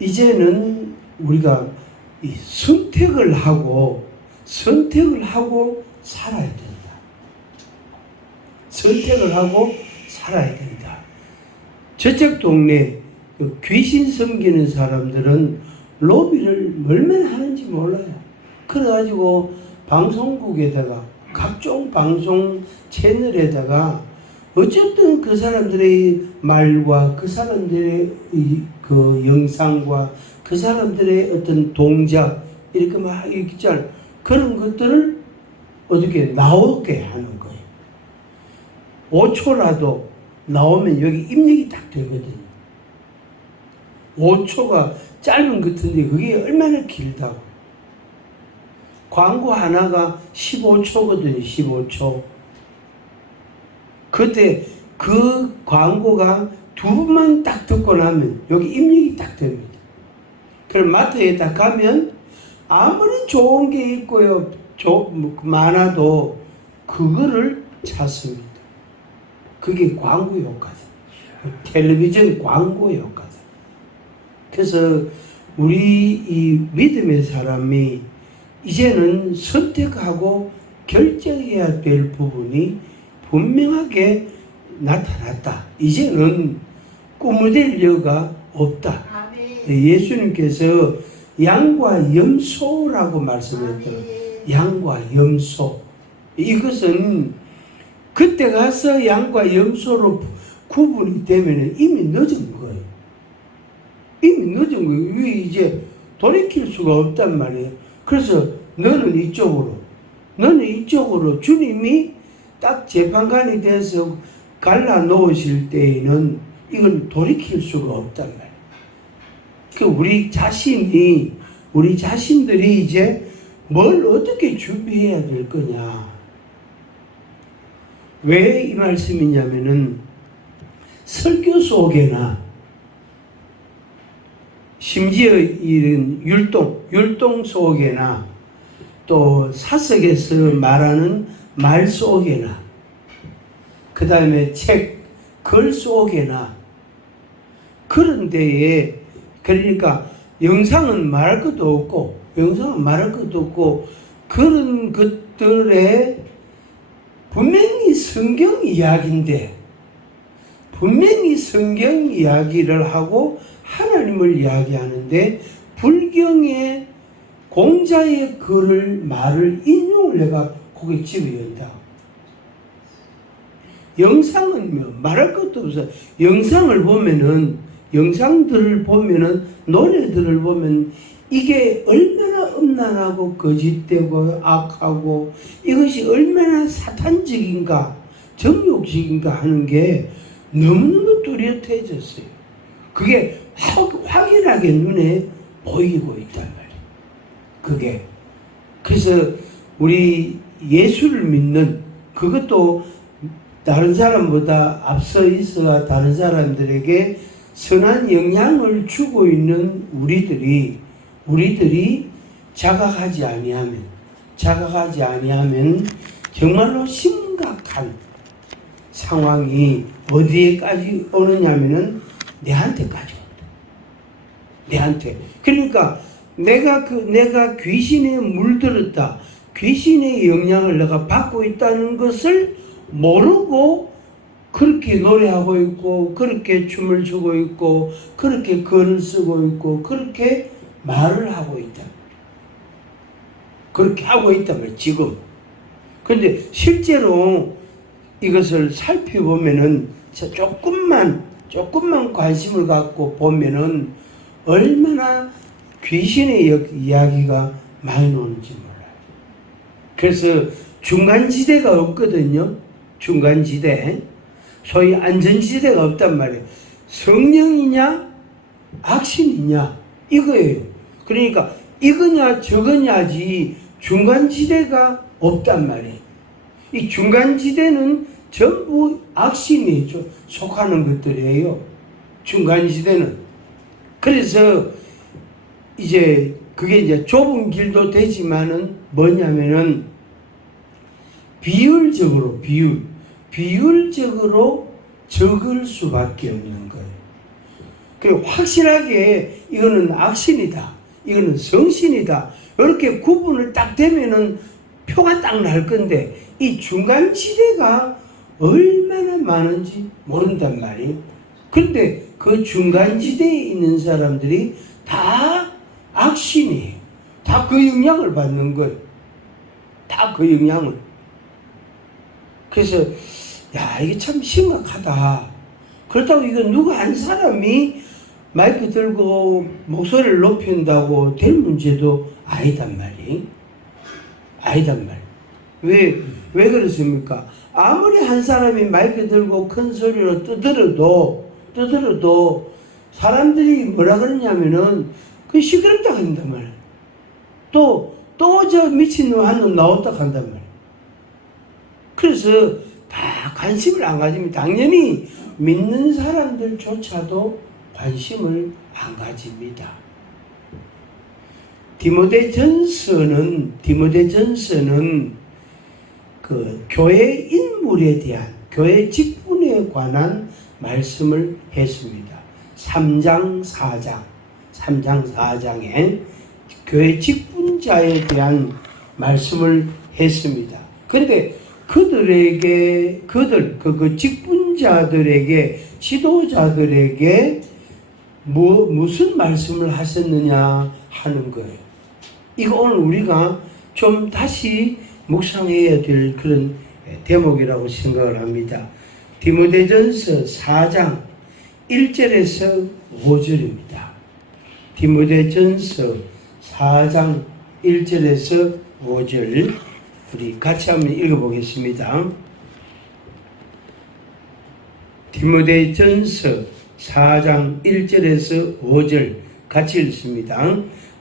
이제는 우리가 이 선택을 하고 살아야 된다. 선택을 하고 살아야 된다. 저쪽 동네 귀신 섬기는 사람들은 로비를 얼마나 하는지 몰라요. 그래가지고 방송국에다가 각종 방송 채널에다가 어쨌든 그 사람들의 말과 그 사람들의 그 영상과 그 사람들의 어떤 동작 이렇게 막 있잖아요. 그런 것들을 어떻게 나오게 하는 거예요. 5초라도 나오면 여기 입력이 딱 되거든요. 5초가 짧은 것 같은데 그게 얼마나 길다고. 광고 하나가 15초거든요. 15초. 그때 그 광고가 두 번만 딱 듣고 나면 여기 입력이 딱 됩니다. 그럼 마트에 딱 가면 아무리 좋은 게 있고요. 많아도 그거를 찾습니다. 그게 광고 효과죠. 텔레비전 광고 효과죠. 그래서 우리 이 믿음의 사람이 이제는 선택하고 결정해야 될 부분이 분명하게 나타났다. 이제는 꾸물댈 여가 없다. 아멘. 예수님께서 양과 염소라고 말씀했더라. 양과 염소. 이것은 그때 가서 양과 염소로 구분이 되면 이미 늦은 거예요. 이미 늦은 거예요. 왜 이제 돌이킬 수가 없단 말이에요. 그래서 너는 이쪽으로 주님이 딱 재판관이 돼서 갈라 놓으실 때에는 이건 돌이킬 수가 없단 말이에요. 그 우리 자신들이 이제 뭘 어떻게 준비해야 될 거냐. 왜 이 말씀이냐면은 설교 속에나 심지어 이런 율동 속에나 또 사석에서 말하는 말 속에나 그 다음에 글 속에나 그런 데에 그러니까 영상은 말할 것도 없고 그런 것들에 분명히 성경 이야기인데 분명히 성경 이야기를 하고 하나님을 이야기하는데 불경의 공자의 말을 인용을 해가 거기에 집어연다. 영상은 말할 것도 없어. 영상들을 보면은 노래들을 보면 이게 얼마나 음란하고 거짓되고 악하고 이것이 얼마나 사탄적인가 정욕적인가 하는 게 너무너무 뚜렷해졌어요. 그게 확연하게 눈에 보이고 있단 말이에요. 그게. 그래서 우리 예수를 믿는 그것도 다른 사람보다 앞서 있어야 다른 사람들에게 선한 영향을 주고 있는 우리들이 자각하지 아니하면 정말로 심각한 상황이 어디에까지 오느냐면은 내한테까지 온다. 내한테. 그러니까 내가 귀신에 물들었다. 귀신의 영향을 내가 받고 있다는 것을 모르고 그렇게 노래하고 있고 그렇게 춤을 추고 있고 그렇게 글을 쓰고 있고 그렇게 말을 하고 있다. 그렇게 하고 있단 말이에요. 지금. 그런데 실제로 이것을 살펴보면은 조금만 관심을 갖고 보면은 얼마나 귀신의 이야기가 많이 나오는지 몰라요. 그래서 중간지대가 없거든요. 중간지대. 소위 안전지대가 없단 말이에요. 성령이냐 악신이냐 이거예요. 그러니까 이거냐 저거냐지 중간지대가 없단 말이에요. 이 중간지대는 전부 악신이 속하는 것들이에요. 중간지대는. 그래서 그게 이제 좁은 길도 되지만은 뭐냐면은 비율적으로 적을 수밖에 없는 거예요. 그 확실하게 이거는 악신이다, 이거는 성신이다, 이렇게 구분을 딱 되면은 표가 딱 날 건데, 이 중간지대가 얼마나 많은지 모른단 말이에요. 그런데 그 중간지대에 있는 사람들이 다 악신이에요. 다 그 영향을 받는 거예요. 다 그 영향을. 그래서 야, 이게 참 심각하다. 그렇다고 이거 누구 한 사람이 마이크 들고 목소리를 높인다고 될 문제도 아니단 말이에요. 아니단 말이에요. 왜 그렇습니까? 아무리 한 사람이 마이크 들고 큰 소리로 떠들어도 사람들이 뭐라 그러냐면은 그 시끄럽다 한단 말이에요. 또 저 미친놈 한 놈 나왔다 한단 말이에요. 그래서 다 관심을 안 가지면 당연히 믿는 사람들조차도 관심을 안 가집니다. 디모데전서는 그 교회 인물에 대한, 교회 직분에 관한 말씀을 했습니다. 3장 4장에 교회 직분자에 대한 말씀을 했습니다. 그런데 그들에게, 그 직분자들에게, 지도자들에게 무슨 말씀을 하셨느냐 하는 거예요. 이거 오늘 우리가 좀 다시 묵상해야 될 그런 대목이라고 생각을 합니다. 디모데전서 4장 1절에서 5절입니다. 디모데전서 4장 1절에서 5절 우리 같이 한번 읽어보겠습니다. 디모데전서 4장 1절에서 5절 같이 읽습니다.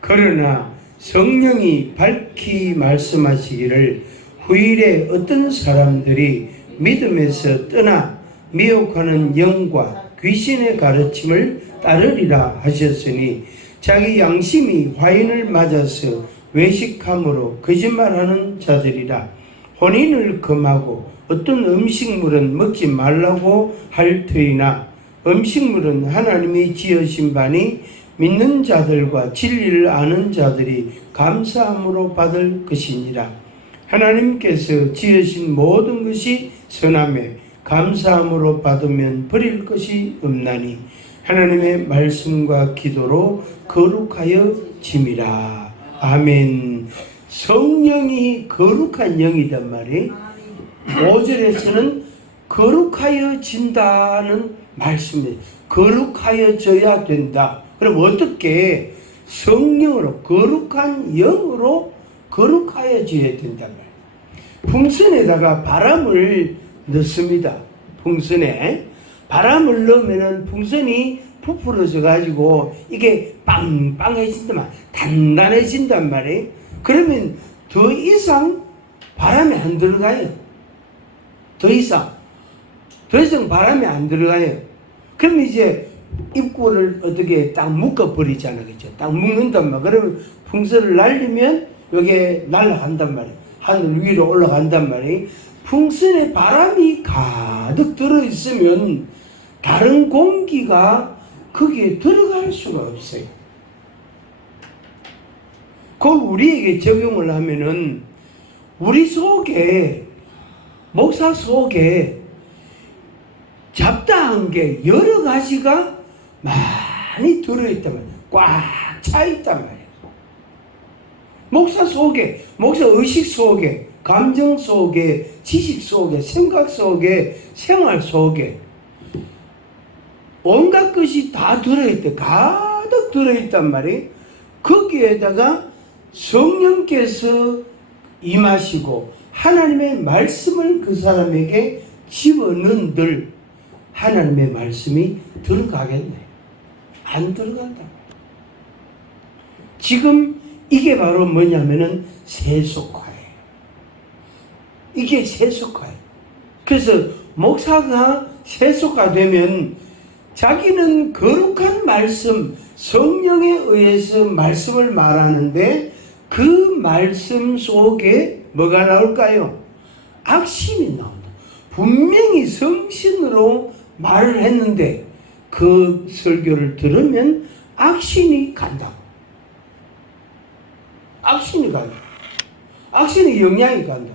그러나 성령이 밝히 말씀하시기를 후일에 어떤 사람들이 믿음에서 떠나 미혹하는 영과 귀신의 가르침을 따르리라 하셨으니 자기 양심이 화인을 맞아서 외식함으로 거짓말하는 자들이라. 혼인을 금하고 어떤 음식물은 먹지 말라고 할 터이나 음식물은 하나님이 지으신 바니 믿는 자들과 진리를 아는 자들이 감사함으로 받을 것이니라. 하나님께서 지으신 모든 것이 선하매 감사함으로 받으면 버릴 것이 없나니 하나님의 말씀과 기도로 거룩하여 짐이라. 아멘. 성령이 거룩한 영이단 말이에요. 5절에서는 거룩하여 진다는 말씀이에요. 거룩하여져야 된다. 그럼 어떻게? 성령으로, 거룩한 영으로 거룩하여져야 된단 말이에요. 풍선에다가 바람을 넣습니다. 풍선에 바람을 넣으면 풍선이 부풀어져 가지고 이게 빵빵해진단 말이에요. 단단해진단 말이에요. 그러면 더 이상 바람이 안 들어가요. 더 이상 바람이 안 들어가요. 그럼 이제 입구를 어떻게 딱 묶어버리잖아. 그죠? 딱 묶는단 말이에요. 그러면 풍선을 날리면 여기에 날아간단 말이에요. 하늘 위로 올라간단 말이에요. 풍선에 바람이 가득 들어있으면 다른 공기가 거기에 들어갈 수가 없어요. 그걸 우리에게 적용을 하면은 우리 속에, 목사 속에 잡다한 게 여러 가지가 많이 들어있단 말이에요. 꽉 차 있단 말이에요. 목사 속에, 목사 의식 속에, 감정 속에, 지식 속에, 생각 속에, 생활 속에 온갖 것이 다 들어있대. 가득 들어있단 말이에요. 거기에다가 성령께서 임하시고 하나님의 말씀을 그 사람에게 집어넣은들 하나님의 말씀이 들어가겠네. 안 들어간다. 지금 이게 바로 뭐냐면은 세속화예요. 이게 세속화예요. 그래서 목사가 세속화되면 자기는 거룩한 말씀, 성령에 의해서 말씀을 말하는데 그 말씀 속에 뭐가 나올까요? 악신이 나온다. 분명히 성신으로 말을 했는데 그 설교를 들으면 악신이 간다고. 악신이 간다. 악신의 영향이 간다.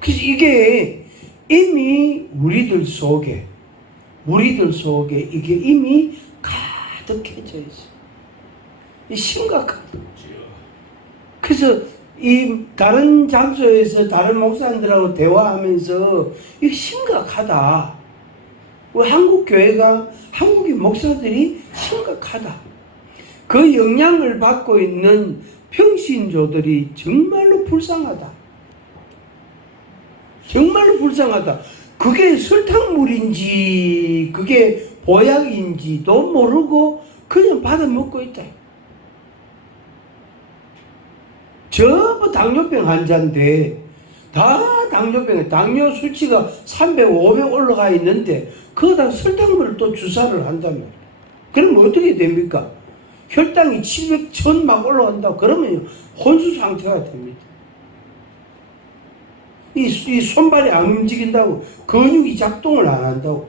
그래서 이게 이미 우리들 속에 이게 이미 가득해져 있어. 이 심각하다. 그래서 이 다른 장소에서 다른 목사님들하고 대화하면서 이게 심각하다. 우리 한국 교회가 한국의 목사들이 심각하다. 그 영향을 받고 있는 평신조들이 정말로 불쌍하다. 정말로 불쌍하다. 그게 설탕물인지 그게 보약인지도 모르고 그냥 받아 먹고 있다. 전부 당뇨병 환자인데 다 당뇨병에 당뇨 수치가 300, 500 올라가 있는데 거기다 설탕물을 또 주사를 한다면 그러면 어떻게 됩니까? 혈당이 700, 1000 막 올라간다고 그러면 혼수 상태가 됩니다. 이 손발이 안 움직인다고 근육이 작동을 안 한다고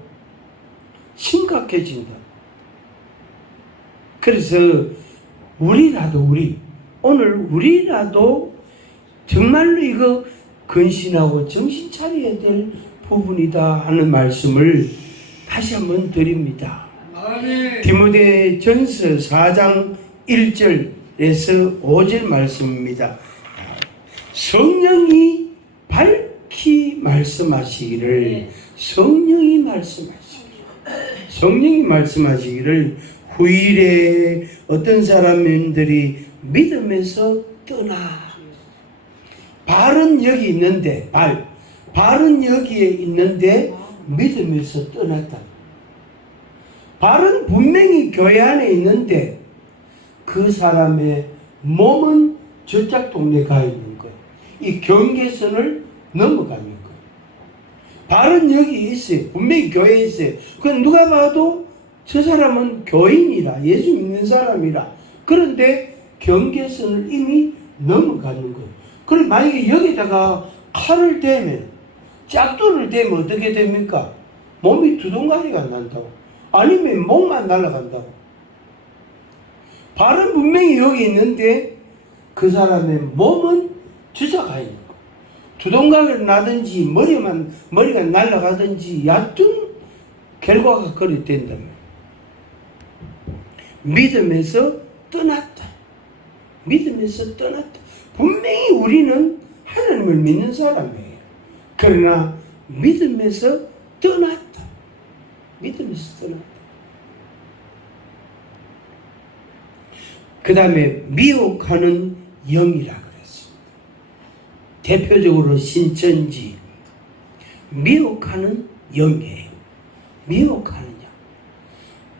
심각해진다. 그래서 오늘 우리라도 정말로 이거 근신하고 정신 차려야 될 부분이다 하는 말씀을 다시 한번 드립니다. 디모데전서 4장 1절에서 5절 말씀입니다. 성령이 밝히 말씀하시기를 성령이 말씀하시기를 후일에 어떤 사람들이 믿음에서 떠나. 발은 여기 있는데 발은 여기에 있는데 믿음에서 떠났다. 발은 분명히 교회 안에 있는데 그 사람의 몸은 저쪽 동네에 가 있는 거예요. 이 경계선을 넘어가는 거예요. 발은 여기 있어요. 분명히 교회에 있어요. 그건 누가 봐도 저 사람은 교인이라 예수 믿는 사람이라. 그런데 경계선을 이미 넘어가는 거예요. 그럼 만약에 여기다가 칼을 대면 짝돌을 대면 어떻게 됩니까? 몸이 두동가리가 난다고. 아니면 몸만 날아간다고. 발은 분명히 여기 있는데 그 사람의 몸은 주저가 있는 거예요. 두동강을 나든지 머리가 날아가든지 얕은 결과가 그리 된다면 믿음에서 떠났다. 분명히 우리는 하나님을 믿는 사람이에요. 그러나 믿음에서 떠났다. 그 다음에 미혹하는 영이라 그랬습니다. 대표적으로 신천지 미혹하는 영이에요. 미혹하는 영.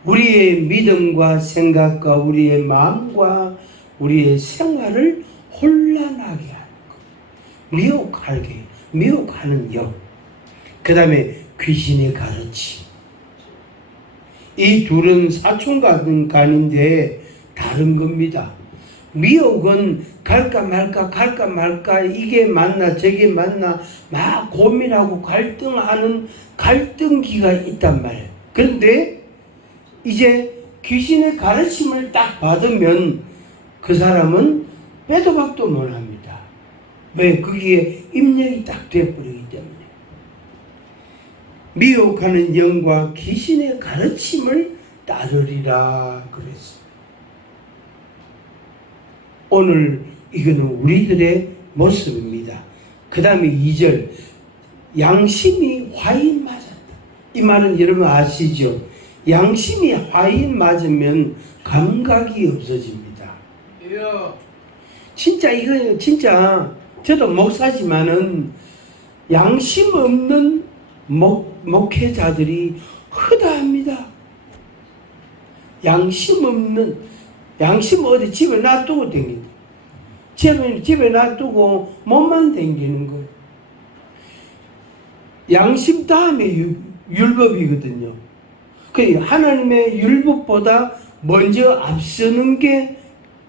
우리의 믿음과 생각과 우리의 마음과 우리의 생활을 혼란하게 하는 것. 미혹하는 영. 그 다음에 귀신의 가르침. 이 둘은 사촌간인데 다른 겁니다. 미혹은 갈까 말까 이게 맞나 저게 맞나 막 고민하고 갈등하는 갈등기가 있단 말이에요. 그런데 이제 귀신의 가르침을 딱 받으면 그 사람은 빼도 박도 못합니다. 왜? 거기에 입력이 딱 되어버리기 때문에. 미혹하는 영과 귀신의 가르침을 따르리라 그랬습니다. 오늘 이거는 우리들의 모습입니다. 그 다음에 2절 양심이 화인 맞았다. 이 말은 여러분 아시죠? 양심이 화인 맞으면 감각이 없어집니다. 진짜 저도 목사지만은 양심 없는 목회자들이 허다합니다. 양심 어디 집에 놔두고 댕긴다. 집에 놔두고 몸만 댕기는 거예요. 양심 다음에 율법이거든요. 그 하나님의 율법보다 먼저 앞서는 게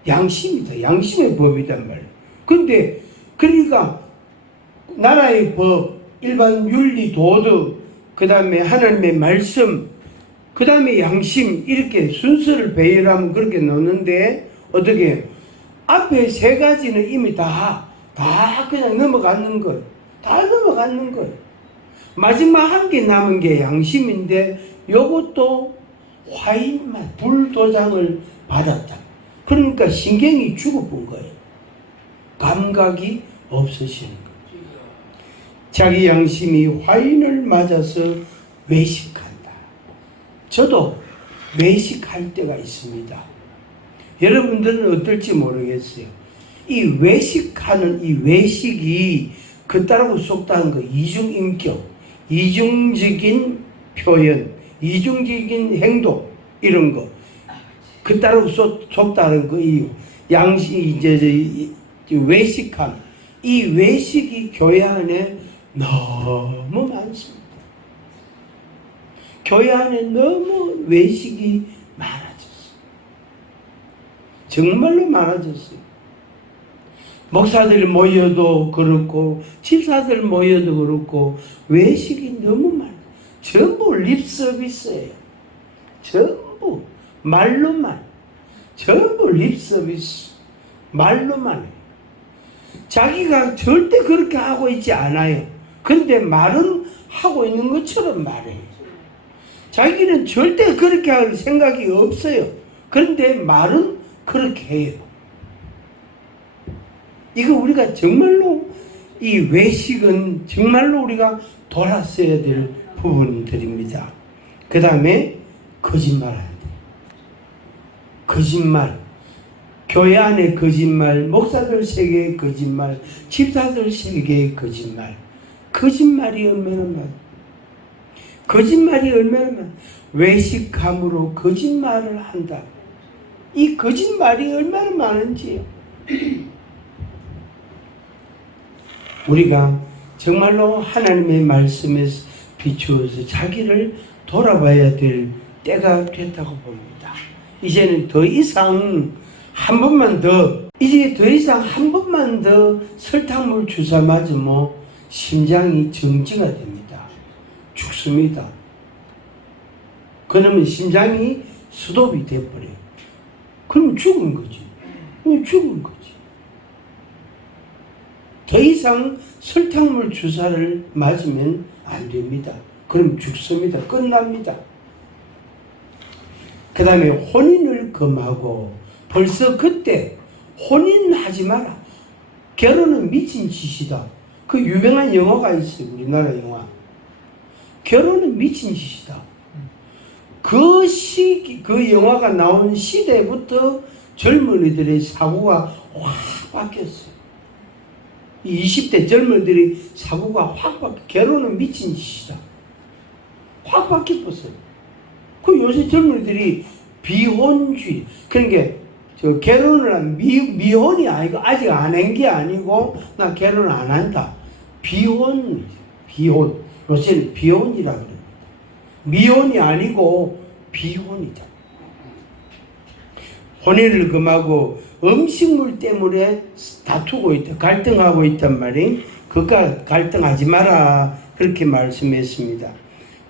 양심이다. 양심의 법이단 말이에요. 근데 그러니까 나라의 법, 일반 윤리, 도덕 그 다음에 하나님의 말씀, 그 다음에 양심, 이렇게 순서를 배열하면 그렇게 넣는데, 어떻게 앞에 세 가지는 이미 다 그냥 넘어가는 거예요. 다 넘어가는 거예요. 마지막 한 개 남은 게 양심인데, 요것도 화인만 불도장을 받았다. 그러니까 신경이 죽어본 거예요. 감각이 없으시는 거예요. 자기 양심이 화인을 맞아서 외식한다. 저도 외식할 때가 있습니다. 여러분들은 어떨지 모르겠어요. 이 외식하는 이 외식이 그따라고 쏙다는 거, 이중인격, 이중적인 표현, 이중적인 행동, 이런 거. 그따라고 쏙다는 거, 이 양식, 이제 외식함. 이 외식이 교회 안에 너무 많습니다. 교회 안에 너무 외식이 많아졌어요. 정말로 많아졌어요. 목사들 모여도 그렇고 집사들 모여도 그렇고 외식이 너무 많아요. 전부 립서비스예요. 전부 말로만. 전부 립서비스. 말로만. 자기가 절대 그렇게 하고 있지 않아요. 근데 말은 하고 있는 것처럼 말해요. 자기는 절대 그렇게 할 생각이 없어요. 그런데 말은 그렇게 해요. 이거 우리가 정말로 이 외식은 정말로 우리가 돌았어야 될 부분들입니다. 그 다음에 거짓말 안 돼. 거짓말. 교회 안에 거짓말, 목사들 세계의 거짓말, 집사들 세계의 거짓말. 거짓말이 얼마나 많아. 거짓말이 얼마나 많아. 외식함으로 거짓말을 한다. 이 거짓말이 얼마나 많은지요. 우리가 정말로 하나님의 말씀에서 비추어서 자기를 돌아봐야 될 때가 됐다고 봅니다. 이제는 더 이상 한 번만 더, 이제 더 이상 한 번만 더 설탕물 주사 맞으면 심장이 정지가 됩니다. 죽습니다. 그러면 심장이 스톱이 돼버려요. 그럼 죽은 거지. 죽은 거지. 더 이상 설탕물 주사를 맞으면 안 됩니다. 그럼 죽습니다. 끝납니다. 그 다음에 혼인을 금하고 벌써 그때 혼인하지 마라. 결혼은 미친 짓이다. 그 유명한 영화가 있어요. 우리나라 영화. 결혼은 미친 짓이다. 그 영화가 나온 시대부터 젊은이들의 사고가 확 바뀌었어요. 20대 젊은이들의 사고가 확 바뀌었어요. 결혼은 미친 짓이다. 확 바뀌었어요. 그 요새 젊은이들이 비혼주의. 그러니까 저 결혼을 한 미혼이 아니고 아직 안 한 게 아니고 나 결혼 안 한다. 비혼. 요새는 비혼이라고 그럽니다. 미혼이 아니고 비혼이다. 혼인을 금하고 음식물 때문에 다투고 있다. 갈등하고 있단 말이에요. 그가 갈등하지 마라. 그렇게 말씀했습니다.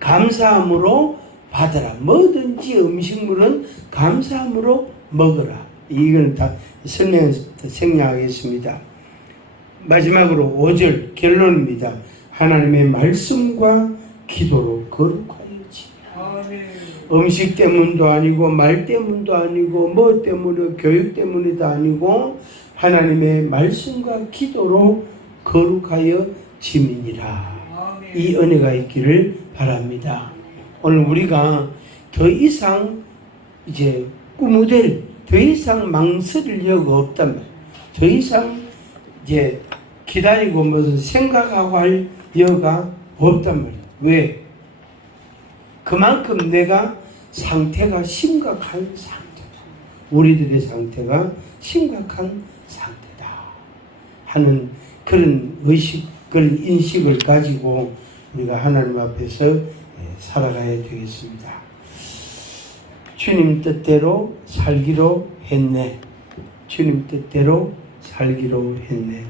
감사함으로 받아라. 뭐든지 음식물은 감사함으로 먹어라. 이건 다 생략하겠습니다. 마지막으로 5절 결론입니다. 하나님의 말씀과 기도로 거룩하여지. 음식 때문도 아니고 말 때문도 아니고 뭐 때문에 교육 때문에도 아니고 하나님의 말씀과 기도로 거룩하여 지민이라. 이 은혜가 있기를 바랍니다. 오늘 우리가 더 이상 이제 꾸무될 더 이상 망설일 여가 없단 말이에요. 더 이상 이제 기다리고 무슨 생각하고 할 여가 없단 말이에요. 왜? 그만큼 내가 상태가 심각한 상태다. 우리들의 상태가 심각한 상태다 하는 그런 의식, 그런 인식을 가지고 우리가 하나님 앞에서 살아가야 되겠습니다. 주님 뜻대로 살기로 했네. 주님 뜻대로 살기로 했네.